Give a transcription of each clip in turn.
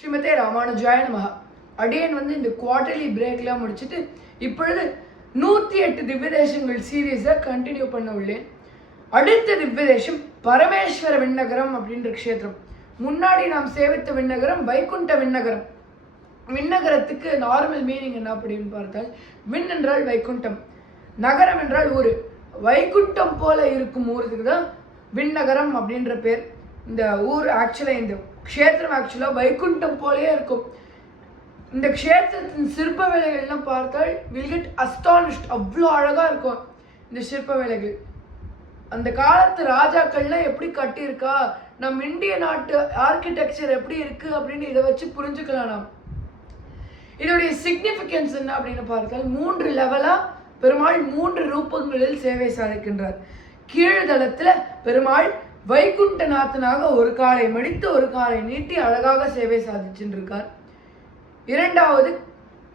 ஸ்ரீமதே ராமானுஜாய மகா அடியன் வந்து இந்த குவார்டர்லி பிரேக்லாம் முடிச்சுட்டு இப்பொழுது நூற்றி எட்டு திவ்யதேசங்கள் சீரீஸை கண்டினியூ பண்ண உள்ளேன். அடுத்த திவ்யதேசம் பரமேஸ்வர விண்ணகரம் அப்படின்ற க்ஷேத்திரம். முன்னாடி நாம் சேவித்த விண்ணகரம் வைகுண்ட விண்ணகரம். விண்ணகரத்துக்கு நார்மல் மீனிங் என்ன அப்படின்னு பார்த்தால் விண் என்றால் வைகுண்டம். நகரம் என்றால் ஊர். வைகுண்டம் போல இருக்கும் ஊருக்கு தான் விண்ணகரம் அப்படின்ற பேர். இந்த ஊர் ஆக்சுவலாக இந்த க்ஷேத்திரம் ஆக்சுவலாக வைகுண்டம் போலேயே இருக்கும். இந்த க்ஷேத்திரத்தின் சிற்ப வேலைகள்லாம் பார்த்தால் வில் கெட் அஸ்டானிஷ்ட் அவ்வளோ அழகாக இருக்கும். இந்த சிற்ப வேலைகள். அந்த காலத்து ராஜாக்கள்லாம் எப்படி கட்டியிருக்கா? நம் இந்திய நாட்டு ஆர்கிடெக்சர் எப்படி இருக்குது அப்படின்னு இதை வச்சு புரிஞ்சுக்கலாம் நாம் இதோடைய சிக்னிஃபிகன்ஸ் என்ன அப்படின்னு பார்த்தால் மூன்று லெவலாக பெருமாள் மூன்று ரூபங்களில் சேவை சாதிக்கின்றார். கீழ்தளத்தில் பெருமாள் வைகுண்டநாதனாக ஒரு காலை மடித்து ஒரு காலை நீட்டி அழகாக சேவை சாதிச்சுட்டு இரண்டாவது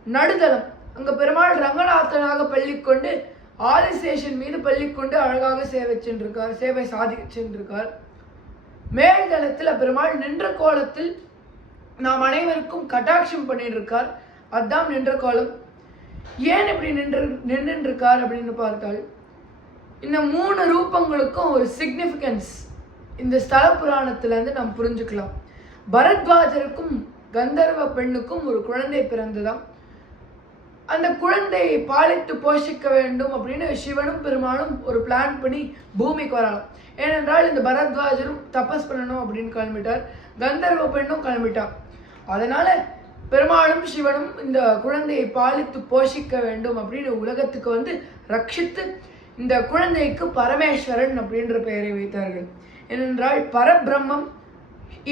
நடுதளம் அங்க பெருமாள் ரங்கநாதனாக பள்ளிக்கொண்டு ஆதிசேஷன் மீது பள்ளிக்கொண்டு அழகாக சேவை சென்றிருக்கார் சேவை சாதிச்சிருக்கார் மேல்தளத்தில் பெருமாள் நின்ற கோலத்தில் நாம் அனைவருக்கும் கட்டாட்சம் பண்ணிட்டு இருக்கார் அதான் நின்ற கோலம். ஏன் இப்படி நின்று நின்று இருக்கார் அப்படின்னு பார்த்தால் இந்த மூணு ரூபங்களுக்கும் ஒரு சிக்னிஃபிகன்ஸ் இந்த ஸ்தல புராணத்துல இருந்து நாம் புரிஞ்சுக்கலாம். பரத்வாஜருக்கும் கந்தர்வ பெண்ணுக்கும் ஒரு குழந்தை பிறந்ததாம் அந்த குழந்தையை பாலித்து போஷிக்க வேண்டும் அப்படின்னு சிவனும் பெருமாளும் ஒரு பிளான் பண்ணி பூமிக்கு வரலாம் ஏனென்றால் இந்த பரத்வாஜரும் தபஸ் பண்ணணும் அப்படின்னு கிளம்பிட்டார். கந்தர்வ பெண்ணும் கிளம்பிட்டான் அதனால பெருமாளும் சிவனும் இந்த குழந்தையை பாலித்து போஷிக்க வேண்டும் அப்படின்னு உலகத்துக்கு வந்து ரட்சித்து இந்த குழந்தைக்கு பரமேஸ்வரன் அப்படின்ற பெயரை வைத்தார்கள். ஏனென்றால் பரபிரம்மம்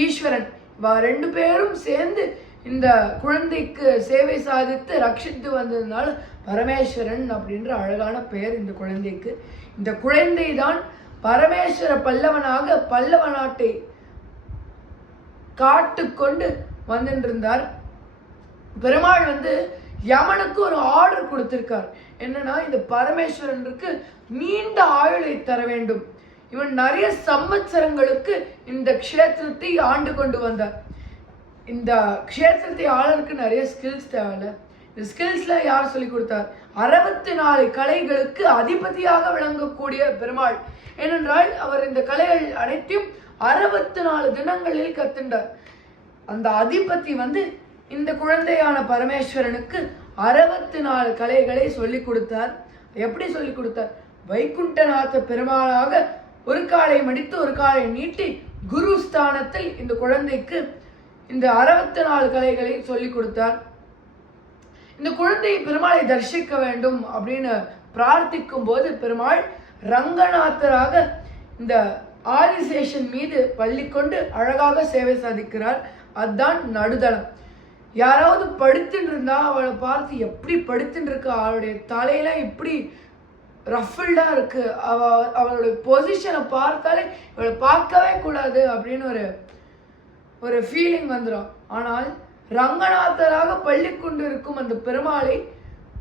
ஈஸ்வரன் இவ ரெண்டு பேரும் சேர்ந்து இந்த குழந்தைக்கு சேவை சாதித்து ரட்சித்து வந்ததுனால பரமேஸ்வரன் அப்படின்ற அழகான பெயர் இந்த குழந்தைக்கு. இந்த குழந்தை தான் பரமேஸ்வர பல்லவனாக பல்லவ நாட்டை காட்டுக்கொண்டு வந்துட்டிருந்தார் பெருமாள் வந்து யமனுக்கு ஒரு ஆர்டர் கொடுத்திருக்கார். என்னன்னா இந்த பரமேஸ்வரனுக்கு நீண்ட ஆயுளை தர வேண்டும். இவன் நிறைய சம்வத்சரங்களுக்கு இந்த க்ஷேத்திரத்தை ஆண்டு கொண்டு வந்தார் இந்த க்ஷேத்திரத்தை ஆளருக்கு நிறைய ஸ்கில்ஸ் தேவையில்ல. இந்த ஸ்கில்ஸில் யார் சொல்லி கொடுத்தார்? அறுபத்தி நாலு கலைகளுக்கு அதிபதியாக விளங்கக்கூடிய பெருமாள். ஏனென்றால் அவர் இந்த கலைகள் அனைத்தையும் அறுபத்தி நாலு தினங்களில் கத்துண்டார். அந்த அதிபதி வந்து இந்த குழந்தையான பரமேஸ்வரனுக்கு அறுபத்தி நாலு கலைகளை சொல்லி கொடுத்தார். எப்படி சொல்லி கொடுத்தார்? வைகுண்டநாத பெருமாளாக ஒரு காலை மடித்து ஒரு காலை நீட்டி குரு ஸ்தானத்தில் இந்த குழந்தைக்கு இந்த அறுபத்தி நாலு கலைகளை சொல்லி கொடுத்தார். இந்த குழந்தை பெருமாளை தரிசிக்க வேண்டும் அப்படின்னு பிரார்த்திக்கும் போது பெருமாள் ரங்கநாதராக இந்த ஆதிசேஷன் மீது பள்ளி கொண்டு அழகாக சேவை சாதிக்கிறார். அதுதான் நடுதளம். யாராவது படுத்துட்டு இருந்தா அவளை பார்த்து எப்படி படுத்துட்டு இருக்கா? அவளுடைய தலையில இப்படி ரஃபிள்டா இருக்கு. அவ அவளுடைய பொசிஷனை பார்த்தாலே இவளை பார்க்கவே கூடாது அப்படின்னு ஒரு ஒரு ஃபீலிங் வந்துடும் ஆனால் ரங்கநாதராக பள்ளி கொண்டு இருக்கும் அந்த பெருமாளை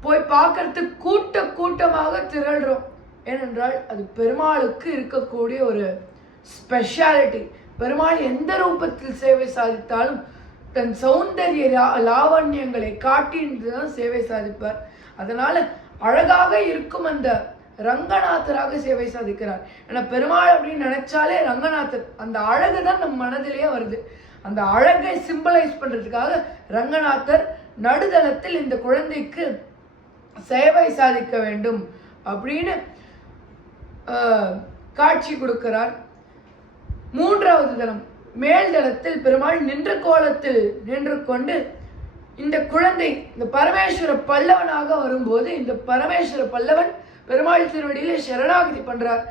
போய் பார்க்கறதுக்கு கூட்ட கூட்டமாக திரள்றோம். ஏனென்றால் அது பெருமாளுக்கு இருக்கக்கூடிய ஒரு ஸ்பெஷாலிட்டி பெருமாள் எந்த ரூபத்தில் சேவை சாதித்தாலும் தன் சௌந்தரிய லாவண்யங்களை காட்டின்று தான் சேவை சாதிப்பார். அதனால அழகாக இருக்கும் அந்த ரங்கநாதராக சேவை சாதிக்கிறார். ஏன்னா பெருமாள் அப்படின்னு நினைச்சாலே ரங்கநாதர் அந்த அழகு தான் நம் மனதிலேயே வருது. அந்த அழகை சிம்பலைஸ் பண்றதுக்காக ரங்கநாதர் நடுதளத்தில் இந்த குழந்தைக்கு சேவை சாதிக்க வேண்டும் அப்படின்னு காட்சி கொடுக்கிறார். மூன்றாவது தளம் மேல் தளத்தில் பெருமாள் நின்ற கோலத்தில் நின்று கொண்டு இந்த குழந்தை இந்த பரமேஸ்வர பல்லவனாக வரும்போது இந்த பரமேஸ்வர பல்லவன் பெருமாள் திருவடியிலே சரணாகதி பண்றார்.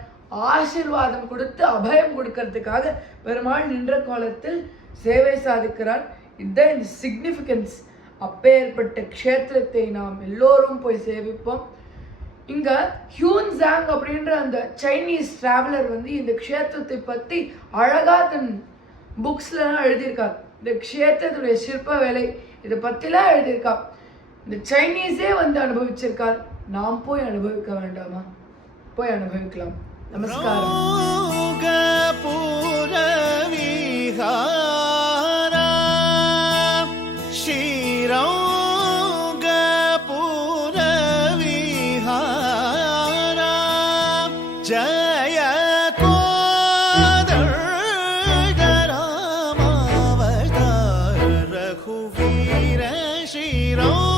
ஆசீர்வாதம் கொடுத்து அபயம் கொடுக்கறதுக்காக பெருமாள் நின்ற கோலத்தில் சேவை சாதிக்கிறார். இதுதான் இந்த சிக்னிஃபிகன்ஸ் அப்பேற்பட்ட க்ஷேத்திரத்தை நாம் எல்லோரும் போய் சேவிப்போம். இங்க ஹியூன்சாங் அப்படின்ற அந்த சைனீஸ் டிராவலர் வந்து இந்த க்ஷேத்திரத்தை பத்தி அழகா தன் புக்ஸ்லாம் எழுதியிருக்கா. இந்த க்ஷேத்திரத்துடைய சிற்ப வேலை இதை பற்றிலாம் எழுதியிருக்கா. இந்த சைனீஸே வந்து அனுபவிச்சிருக்கார் நாம் போய் அனுபவிக்க வேண்டாமா? போய் அனுபவிக்கலாம். நமஸ்காரம். ஸ்ரீரம் ஜய you know